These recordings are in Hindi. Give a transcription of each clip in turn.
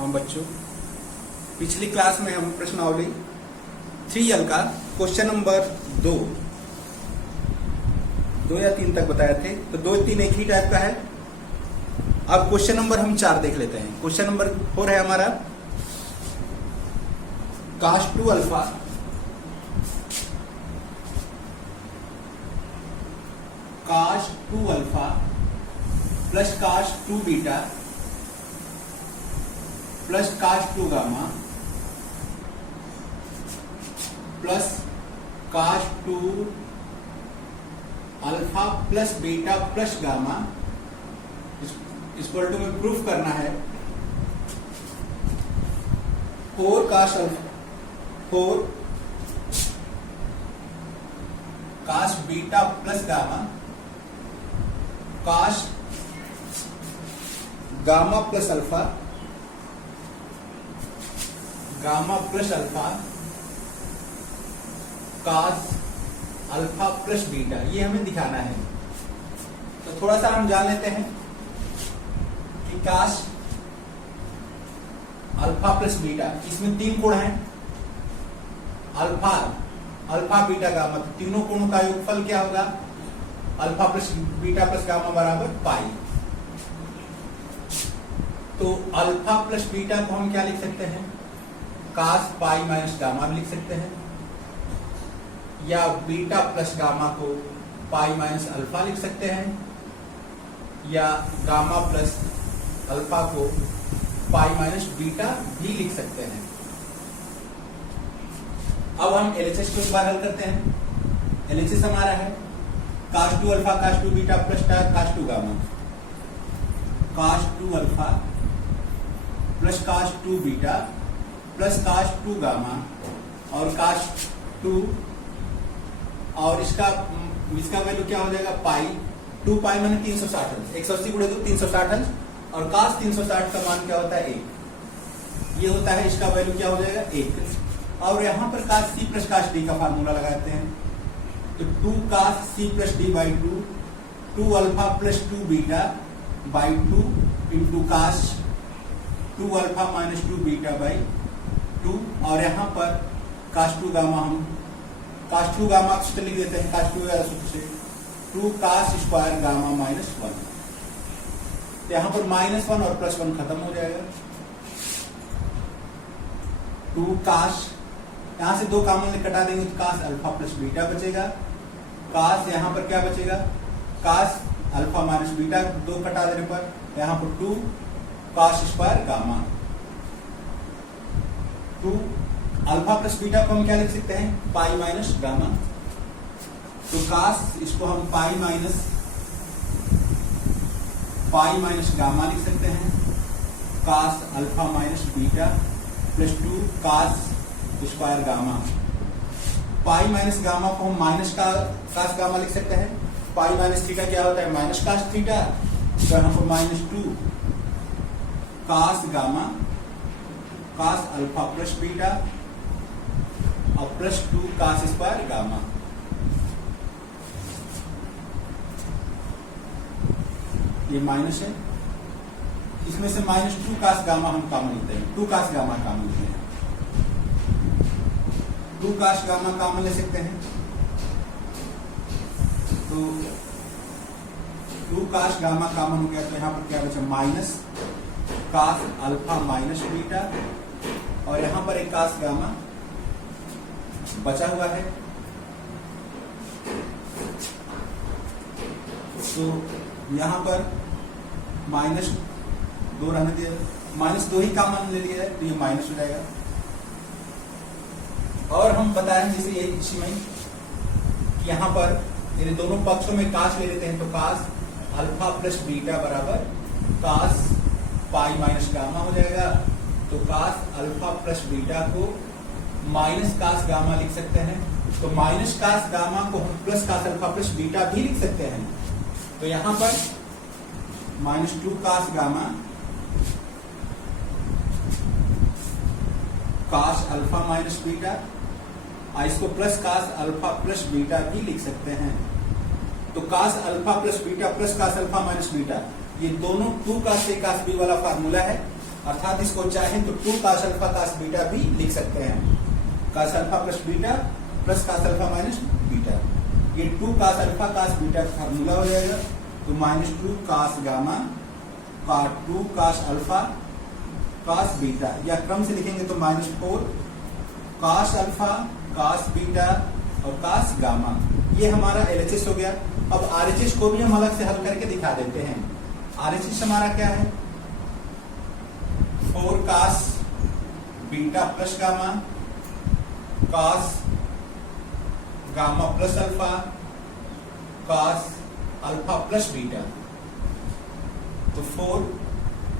हाँ बच्चों, पिछली क्लास में हम प्रश्नावली 3L का क्वेश्चन नंबर 2 या 3 तक बताए थे। तो 2 3 एक ही टाइप का है। अब क्वेश्चन नंबर हम 4 देख लेते हैं। क्वेश्चन नंबर 4 है हमारा cos 2 alpha plus cos 2 beta plus cos 2 gamma plus cos 2 alpha plus beta plus gamma equal to में प्रूफ करना है 4 cos beta plus gamma cos gamma plus alpha cos alpha plus beta, ये हमें दिखाना है। तो थोड़ा सा हम जान लेते हैं कि cos अल्फा प्लस बीटा, इसमें 3 कोण हैं, अल्फा बीटा गामा। तो तीनों कोणों का योगफल क्या होगा? Alpha plus beta plus gamma बराबर पाई। तो अल्फा प्लस बीटा को हम क्या लिख सकते हैं? cos पाई माइनस गामा भी लिख सकते हैं, या बीटा प्लस गामा को पाई माइनस अल्फा लिख सकते हैं, या गामा प्लस अल्फा को पाई माइनस बीटा भी लिख सकते हैं। अब हम एलएचएस को एक बार हल करते हैं। एलएचएस हमारा है cos 2 alpha cos 2 beta plus cos 2 gamma, cos 2 alpha plus cos 2 beta plus cos 2 gamma और cos 2, और इसका वैल्यू क्या हो जाएगा? पाई। 2 पाई माने 360 अंश, 180 गुणे 2 360 अंश, और cos 360 का मान क्या होता है? 1। ये होता है, इसका वैल्यू क्या हो जाएगा? 1। और यहाँ पर cos c plus cos d का फार्मूला लगाते हैं। तो 2 cos c plus d by 2 alpha plus 2 beta by 2 into cos 2 alpha minus 2 beta by 2, और यहाँ पर cos 2 गामा हम cos 2 गामा सूत्र लिख देते हैं, cos 2 वाला सूत्र से 2 cos स्क्वायर गामा माइनस 1। तो यहाँ पर -1 और +1 खत्म हो जाएगा। 2 cos, यहाँ से 2 कॉमन कटा देंगे तो cos अल्फा प्लस बीटा बचेगा। cos यहाँ पर क्या बचेगा? cos अल्फा माइनस बीटा, 2 कटा देने पर यहाँ पर 2 cos square gamma. 2 alpha plus beta को हम क्या लिख सकते हैं? पाई माइनस गामा। तो cos इसको हम पाई माइनस गामा लिख सकते हैं, cos alpha minus beta plus 2 cos square gamma. पाई माइनस गामा को हम माइनस का cos गामा लिख सकते हैं। पाई माइनस थीटा क्या होता है? Minus cos theta. तो यहाँ पर -2 cos gamma cos alpha plus beta और प्लस 2 cos स्क्वायर गामा। ये माइनस है, इसमें से -2 cos गामा हम कॉमन लेते हैं, 2 cos गामा कॉमन लेते हैं। 2 cos गामा कॉमन ले सकते हैं। तो 2 cos गामा कॉमन हो गया, तो यहाँ पर क्या बचा? Minus cos alpha minus beta, और यहाँ पर एक cos गामा बचा हुआ है। तो यहाँ पर -2 रहने दिया, -2 ही कॉमन ले लिया है, तो ये माइनस हो जाएगा। और हम बताएं जैसे ये इसी में यहाँ पर यदि दोनों पक्षों में cos ले लेते हैं तो cos अल्फा प्लस बीटा बराबर cos पाई माइनस गामा हो जाएगा। तो cos अल्फा प्लस बीटा को माइनस cos गामा लिख सकते हैं। तो माइनस cos गामा को हम plus cos alpha plus beta भी लिख सकते हैं। तो यहाँ पर -2 cos gamma cos alpha minus beta, इसको plus cos alpha plus beta भी लिख सकते हैं। तो cos alpha plus beta plus cos alpha minus beta, ये दोनों 2 cos A cos B वाला फार्मूला है। अर्थात इसको चाहे तो 2 cos अल्फा cos बीटा भी लिख सकते हैं। cos alpha plus beta plus cos alpha minus beta, ये 2 cos अल्फा cos बीटा का फार्मूला हो जाएगा। तो -2 cos गामा का 2 cos अल्फा cos बीटा, या क्रम से लिखेंगे तो -4 cos अल्फा cos बीटा और cos गामा। ये हमारा LHS हो गया। अब RHS को भी हम अलग से हल करके दिखा देते हैं। RHS हमारा क्या है? 4 cos beta plus gamma cos gamma plus alpha cos alpha plus beta. तो 4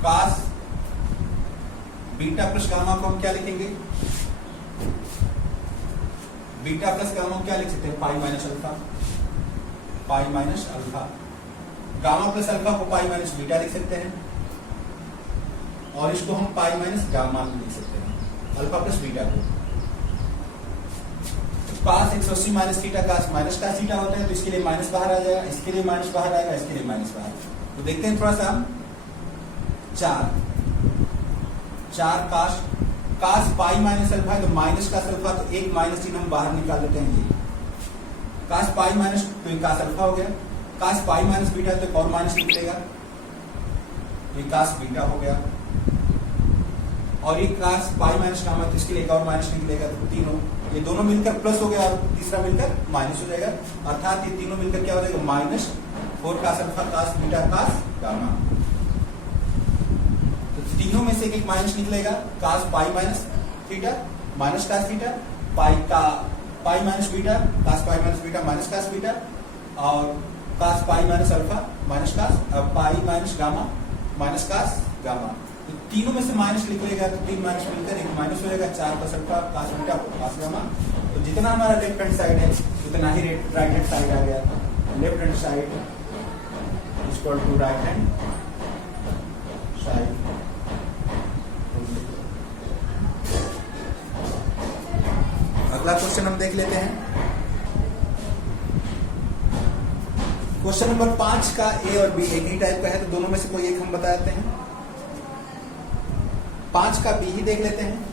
cos बीटा प्लस गामा को हम क्या लिखेंगे? बीटा प्लस गामा को क्या लिख सकते हैं? Pi minus alpha, pi minus alpha. Gamma plus alpha को पाई माइनस बीटा लिख सकते हैं, और इसको हम पाई माइनस गामा लिख सकते हैं, अल्फा प्लस बीटा को। cos 180 minus theta cos minus का थीटा होता है, तो इसके लिए माइनस बाहर आ जाएगा, इसके लिए माइनस बाहर आएगा, इसके लिए माइनस बाहर। तो देखते हैं थोड़ा सा। 4 cos पाई माइनस अल्फा है, तो माइनस का अल्फा, तो एक माइनस चिन्ह हम बाहर निकाल देते हैं। ये cos पाई माइनस, तो ये cos अल्फा हो गया। cos पाई माइनस बीटा, तो एक और माइनस निकलेगा, ये cos बीटा हो गया। और ये cos पाई माइनस गामा, तो इसके लिए एक और माइनस निकलेगा। तो तीनों, ये दोनों मिलकर प्लस हो गया और तीसरा मिलकर माइनस हो जाएगा। अर्थात ये तीनों मिलकर क्या हो जाएगा? -4 cos alpha cos beta cos gamma. तो तीनों में से एक माइनस निकलेगा। cos pi minus theta minus cos theta, pi minus beta cos pi minus beta minus cos beta, और cos pi minus alpha minus cos pi minus gamma minus cos gamma. तो तीनों में से माइनस निकलेगा, तो 3 माइनस मिलकर एक माइनस हो जाएगा। 4 cos alpha cos beta cos gamma. तो जितना हमारा लेफ्ट हैंड साइड है उतना ही राइट हैंड साइड आ गया। Left hand side equal to right hand side. अगला क्वेश्चन हम देख लेते हैं। क्वेश्चन नंबर 5 का ए और बी एक ही टाइप का है, तो दोनों में से कोई एक हम बता देते हैं। 5 का बी ही देख लेते हैं।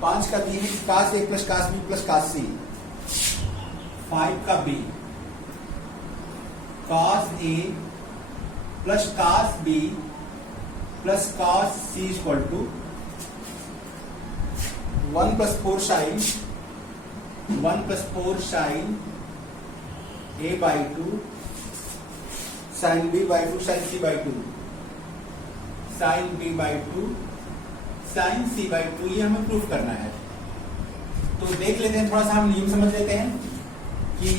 पांच का बी है cos A plus cos B plus cos C। 5 का B cos A plus cos B plus cos C equal to 1 plus 4 sine 1 plus 4 sine A by 2 sine B by 2 sine C by 2 sine B by 2 sine C by 2, ये हमें प्रूफ करना है। तो देख लेते हैं, थोड़ा सा हम नियम समझ लेते हैं कि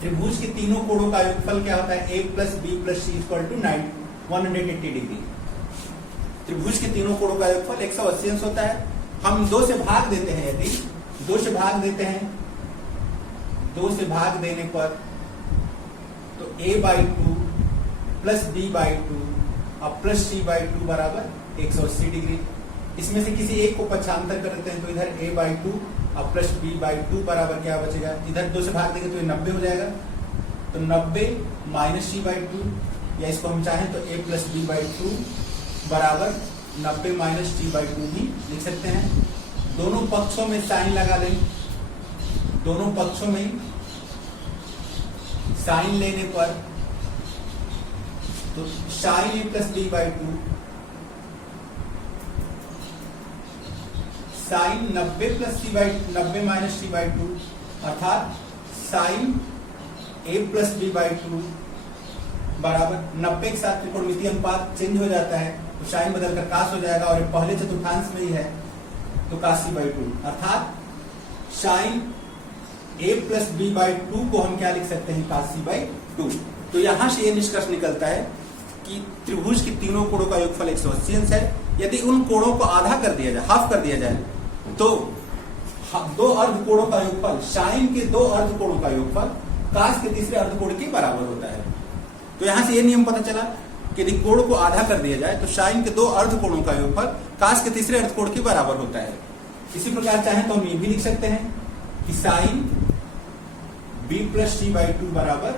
त्रिभुज के तीनों कोणों का योगफल क्या होता है? A plus B plus C equal to 180 degree. त्रिभुज के तीनों कोणों का योगफल 180 अंश होता है। हम 2 से भाग देते हैं, यदि 2 से भाग देते हैं, 2 से भाग देने पर तो A by 2 plus B by 2 और प्लस C बाई 2 बराबर 180 डिग्री। इसमें से किसी एक को पक्षांतर कर देते हैं, तो इधर A बाई 2 और प्लस B बाई 2 बराबर क्या बचेगा? इधर 2 से भाग देंगे तो ये 90 हो जाएगा। तो 90 माइनस C बाई 2, या इसको हम चाहें तो A प्लस B बाई 2 बराबर 90 माइनस C बाई 2 भी लिख सकते हैं। दोनों पक्षों में साइन लगा लें, दोनों पक्षों में साइन लेने पर तो sine A plus B by 2 sine 90 plus C by 90 minus C by 2 अर्थात sine A plus B by 2 बराबर 90 के साथ त्रिकोणमितीय अनुपात चेंज हो जाता है, तो साइन बदलकर कास हो जाएगा, और ये पहले चतुर्थांश में ही है तो कास C बाई 2 अर्थात sine A plus B by 2 को हम क्या लिख सकते हैं? Cos C by 2। तो यहां से ये निष्कर्ष निकलता है कि त्रिभुज के तीनों कोणों का योगफल 180 अंश है। यदि उन कोणों को आधा कर दिया जाए, हाफ कर दिया जाए, तो 2 अर्ध कोणों का योगफल, साइन के 2 अर्ध कोणों का योगफल कास के तीसरे अर्ध कोण के बराबर होता है। तो यहां से ये नियम पता चला कि यदि कोण को आधा कर दिया जाए तो साइन के 2 अर्ध कोणों का योगफल कास के तीसरे अर्ध कोण के बराबर होता है। इसी प्रकार चाहें तो हम ये भी लिख सकते हैं कि sine b plus C by two बराबर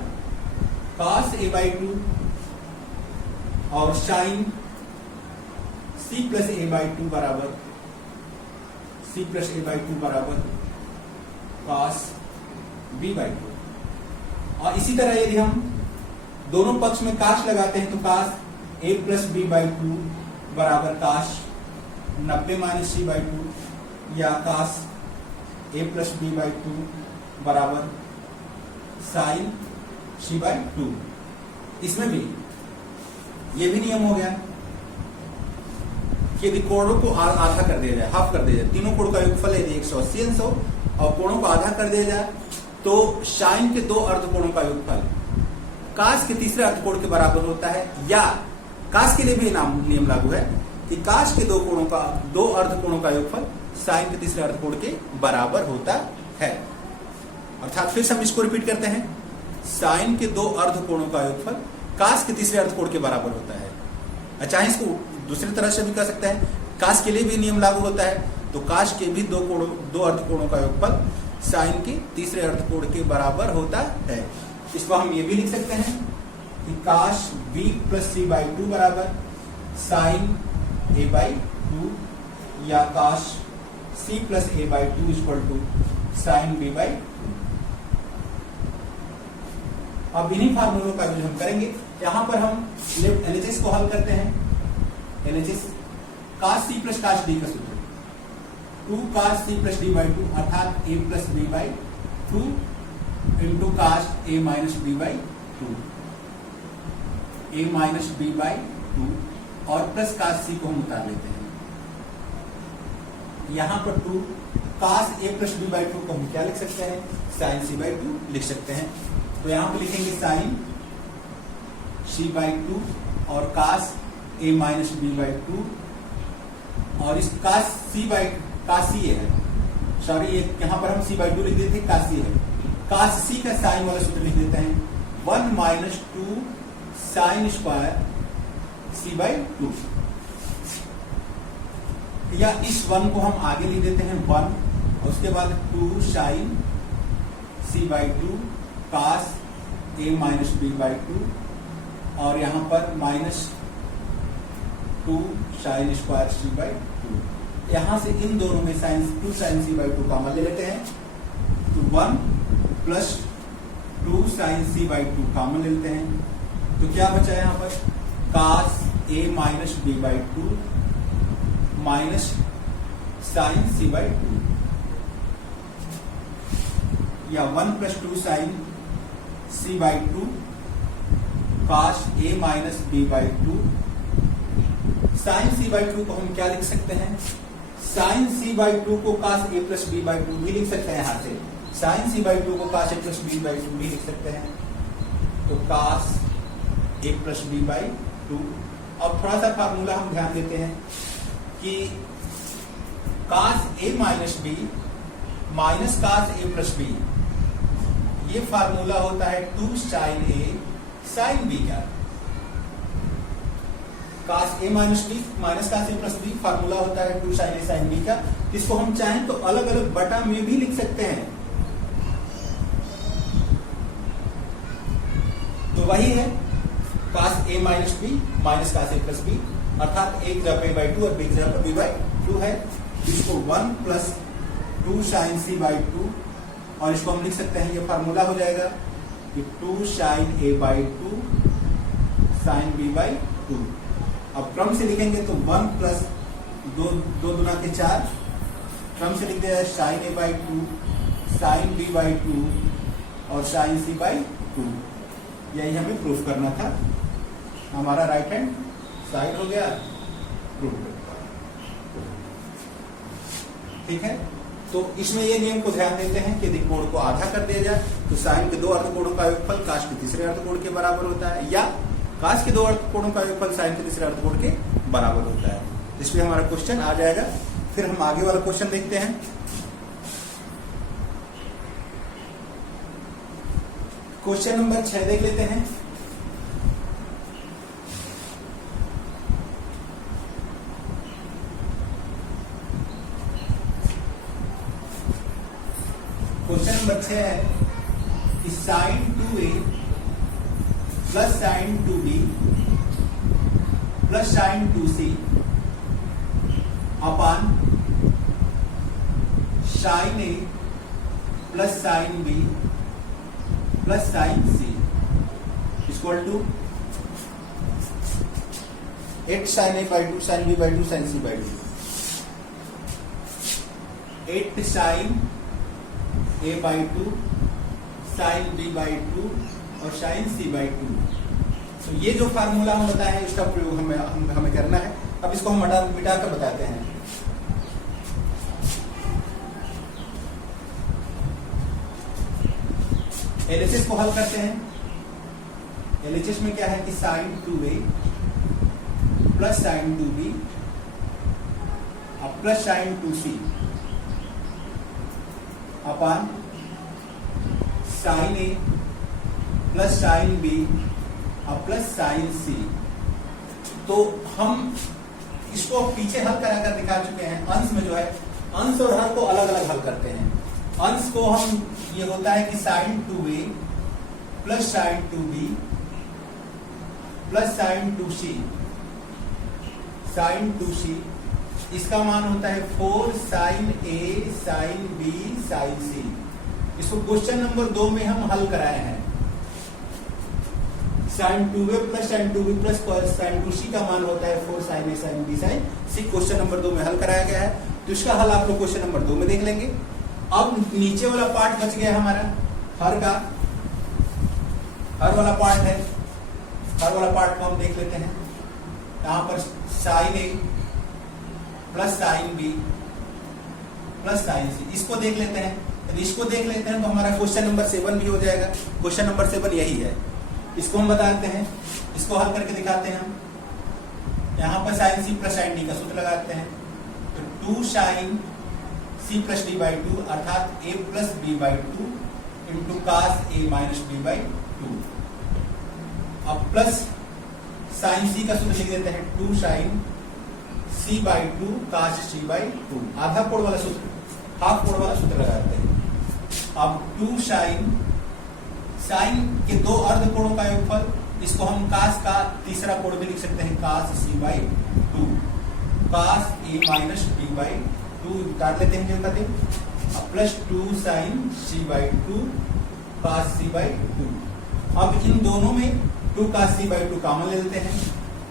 कॉस ए बाई टू और sine c plus A by two बराबर c plus A by two बराबर कॉस b बाई टू। और इसी तरह यदि हम दोनों पक्ष में काश लगाते हैं तो cos a plus B by two बराबर cos 90 minus C by two या cos a plus B by two बराबर साइन सी बाई टू। इसमें भी ये भी नियम हो गया कि यदि कोणों को आधा कर दिया जाए, हाफ कर दिया जाए, तीनों कोणों का योगफल यदि 180 अंश हो और कोणों को आधा कर दिया जाए तो साइन के दो अर्धकोणों का योगफल काश के तीसरे अर्धकोण के बराबर होता है, या काश के लिए भी नियम लागू है कि काश के दो अर्धकोणों का योगफल साइन के तीसरे अर्धकोण के बराबर होता है। अर्थात फिर से हम इसको रिपीट करते हैं, साइन के दो अर्धकोणों का योगफल काश के तीसरे अर्धकोण के बराबर होता है। चाहे इसको दूसरी तरह से भी कर सकते हैं, काश के लिए भी नियम लागू होता है तो काश के भी दो अर्धकोणों का योगफल साइन के तीसरे अर्धकोण के बराबर होता है। इसको हम ये भी लिख सकते हैं कि cos b plus C by two बराबर साइन ए बाई टू या cos c plus A by two equal to sine b by two. अब इन्हीं फार्मूलों का यूज हम करेंगे। यहां पर हम एलएचएस को हल करते हैं। एलएचएस काश c प्लस काश d का सूत्र 2 काश c plus d by two अर्थात a plus b by two into काश a minus b by to, a minus b by two और प्लस काश c को हम उतार लेते हैं। यहां पर 2 काश a plus b by two को हम क्या लिख सकते हैं, साइन c बाई टू लिख सकते हैं। तो यहां पर लिखेंगे साइन c बाई टू और काश a minus b by two और इस काश c है, सॉरी ये यहां पर हम c बाई टू लिख देते हैं, काश c है, काश c का साइन वाला सूत्र लिख देते हैं 1 minus 2 sine square c by two, या इस 1 को हम आगे लिख देते हैं 1 और उसके बाद 2 sine c by two cos a minus b by two और यहां पर minus 2 sine square c by two. यहां से इन दोनों में sine 2 sine c by two common ले लेते हैं तो 1 plus 2 sine c by two common ले लेते हैं तो क्या बचा यहाँ पर cos a minus b by two minus sine c by two, या 1 plus 2 sine c by two cos a minus b by two. Sine c by two को हम क्या लिख सकते हैं, साइन c बाई टू को काश a plus b by to भी लिख सकते हैं। यहां से साइन c बाई टू को काश a plus b by to भी लिख सकते हैं तो cos a plus b by two. और थोड़ा सा फार्मूला हम ध्यान देते हैं कि काश a माइनस b माइनस काश a प्लस b, ये फार्मूला होता है 2 साइन a साइन b का। काश a माइनस b माइनस काश a प्लस b फार्मूला होता है 2 साइन a साइन b का। इसको हम चाहें तो अलग अलग बटा में भी लिख सकते हैं, तो वही है काश a माइनस b माइनस काश a प्लस b अर्थात एक जगह a बाई टू और b की जगह b बाई टू है। इसको 1 plus 2 sine c by two और इसको हम लिख सकते हैं, ये फार्मूला हो जाएगा कि 2 sine a by two sine b by two. अब क्रम से लिखेंगे तो 1 प्लस 2 दुना के 4 क्रम से लिख दिया है sine a by two sine b by two और साइन c बाई टू। यही हमें प्रूफ करना था। हमारा राइट हैंड साइड हो गया प्रूफ। ठीक है, तो इसमें ये नियम को ध्यान देते हैं कि यदि कोण को आधा कर दिया जाए तो साइन के दो अर्धकोणों का योगफल काश के तीसरे अर्धकोण के बराबर होता है, या काश के दो अर्धकोणों का योगफल साइन के तीसरे अर्धकोण के बराबर होता है। इसमें हमारा क्वेश्चन आ जाएगा। फिर हम आगे वाला क्वेश्चन देखते हैं। क्वेश्चन नंबर 6 देख लेते हैं। क्वेश्चन नंबर 6 है कि sine 2a plus sine 2b plus sine 2c upon sine a plus sine b plus sine c equal to 8 sine a by 2 sine b by 2 sine c by 2। 8 sine a by 2 sine b by 2 और साइन c बाई 2। तो ये जो फार्मूला हम बताए हैं इसका प्रयोग हमें करना है। अब इसको हम मिटा कर बताते हैं। एलएचएस को हल करते हैं। एलएचएस में क्या है कि sine 2a plus sine 2b और plus sine 2c upon sine a plus sine b और प्लस साइन c। तो हम इसको पीछे हल कराकर दिखा चुके हैं। अंश में जो है अंश और हर को अलग अलग हल करते हैं। अंश को हम ये होता है कि sine 2a plus sine 2b plus sine 2c sine 2c इसका मान होता है 4 sine a sine b sine c। इसको क्वेश्चन नंबर 2 में हम हल कराए हैं। Sine 2a plus sine 2b plus sine 2c का मान होता है 4 sine a sine b sine c। Question number 2 में हल कराया गया है। तो इसका हल आप लोग क्वेश्चन नंबर 2 में देख लेंगे। अब नीचे वाला पार्ट बच गया हमारा हर का। हर वाला पार्ट है, हर वाला पार्ट को हम देख लेते हैं। यहाँ पर sine a plus sine b plus sine c इसको देख लेते हैं। यदि इसको देख लेते हैं तो हमारा क्वेश्चन नंबर 7 भी हो जाएगा। क्वेश्चन नंबर 7 यही है। इसको हम बताते हैं, इसको हल करके दिखाते हैं हम। यहाँ पर sine c plus sine d का सूत्र लगाते हैं। तो 2 sine c plus d by 2 अर्थात a plus b by 2 into cos a minus b by 2। अब प्लस साइन c का सूत्र लिख देते हैं 2 sine c by 2 cos c by 2। आधा कोण वाला सूत्र, हाफ कोण वाला सूत्र लगाते हैं। अब 2 साइन के दो अर्ध कोणों का योगफल, इसको हम कास का तीसरा कोण भी लिख सकते हैं cos c by 2 cos a minus b by 2 काट लेते हैं जो कहते हैं। अब plus 2 sine c by 2 cos c by 2। अब इन दोनों में 2 कास c बाई 2 कॉमन ले लेते हैं।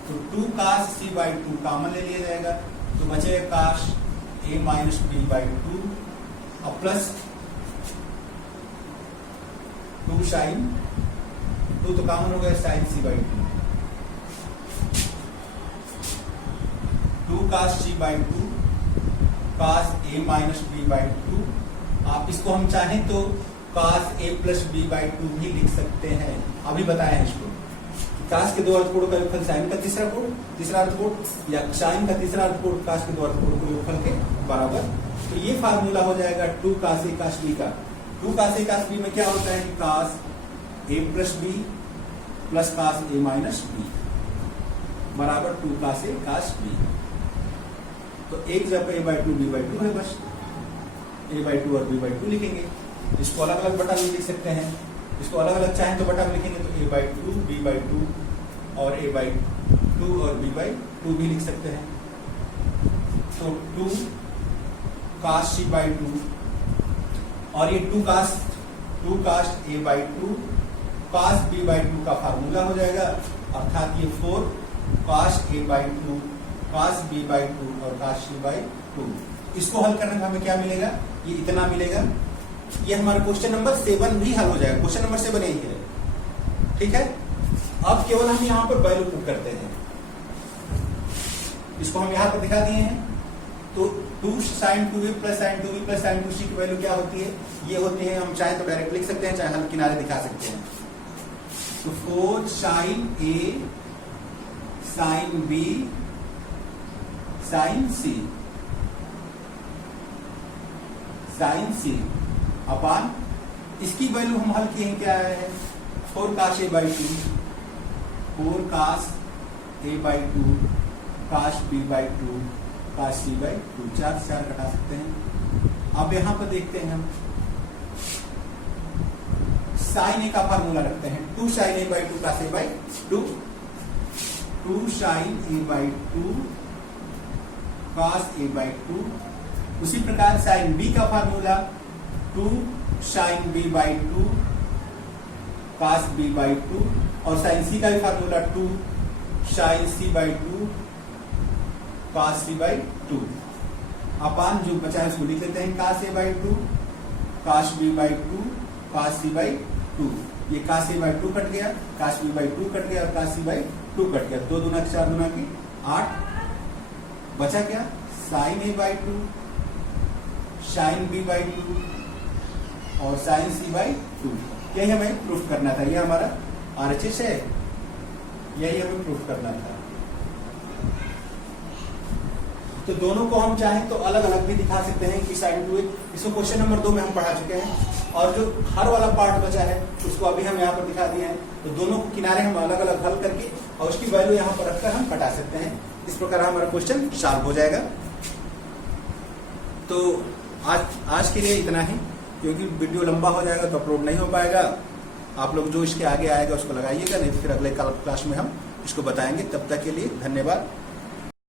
तो 2 कास c बाई 2 कॉमन ले लिया जाएगा तो बचेगा कास a माइनस b बाई 2 और प्लस 2 साइन 2 तो कॉमन हो गया sine c by 2 cos c by 2 cos a minus b by 2। आप इसको हम चाहें तो cos a plus b by 2 भी लिख सकते हैं। अभी बताया है इसको कास के दो अर्धकोण का योगफल साइन का तीसरा अर्धकोण या साइन का तीसरा अर्धकोण कास के दो अर्धकोण के योगफल के बराबर। तो ये फार्मूला हो जाएगा 2 कास a कास b का। 2 कास a कास b में क्या होता है कि cos a plus b plus cos a minus b बराबर 2 कास a कास b। तो एक जगह a बाई 2 b बाई 2 है, बस a बाई 2 और b बाई 2 लिखेंगे। इसको अलग अलग बटा में लिख सकते हैं। इसको अलग अलग चाहें तो बटा में लिखेंगे तो a बाई 2 b बाई 2 और a बाई 2 और b बाई 2 भी लिख सकते हैं। तो 2 कास c बाई 2 और ये 2 cos a by 2 cos b by 2 का फार्मूला हो जाएगा। अर्थात ये 4 cos a by 2 cos b by 2 और कास c बाई 2। इसको हल करने में हमें क्या मिलेगा, ये इतना मिलेगा। ये हमारा क्वेश्चन नंबर 7 भी हल हो जाएगा। क्वेश्चन नंबर 7 यही है, ठीक है। अब केवल हम यहाँ पर वैल्यू पुट करते हैं। इसको हम यहाँ पर दिखा दिए हैं। तो 2 sine 2a plus sine 2b plus sine 2c की वैल्यू क्या होती है, ये होती है। हम चाहे तो डायरेक्ट लिख सकते हैं, चाहे हम किनारे दिखा सकते हैं। तो 4 sine a sine b sine c upon इसकी वैल्यू हम हल किए हैं, क्या है 4 cos a by 2 4 cos a by 2 cos b by 2 cos c by 2 4 से 4 घटा सकते हैं। अब यहाँ पर देखते हैं हम साइन ए का फार्मूला रखते हैं, 2 sine A by 2 cos A by 2, 2 sine A by 2 cos A by 2। उसी प्रकार साइन बी का formula 2 sine B by 2 cos B by 2, और साइन सी का भी formula 2 sine C by 2 cos C by 2। Upon जो बचा है उसको लिख लेते हैं cos A by 2 cos B by 2 cos C by 2। ये cos ए बाई 2 कट गया, cos बी बाई 2 कट गया और cos सी बाई 2 कट गया। 2 दूना 4 दूना की 8, बचा क्या sine A by 2 sine B by 2 और साइन सी बाई 2। यही हमें प्रूफ करना था, ये हमारा RHS है, यही हमें प्रूफ करना था। तो दोनों को हम चाहें तो अलग अलग भी दिखा सकते हैं कि साइन 2 इसको क्वेश्चन नंबर 2 में हम पढ़ा चुके हैं, और जो हर वाला पार्ट बचा है उसको अभी हम यहाँ पर दिखा दिए हैं। तो दोनों किनारे हम अलग अलग हल करके और उसकी वैल्यू यहाँ पर रखकर हम हटा सकते हैं। इस प्रकार हमारा क्वेश्चन सॉल्व हो जाएगा। तो आज के लिए इतना ही, क्योंकि वीडियो लंबा हो जाएगा तो अपलोड नहीं हो पाएगा। आप लोग जो इसके आगे आएगा उसको लगाइएगा, नहीं तो फिर अगले क्लास में हम इसको बताएंगे। तब तक के लिए धन्यवाद।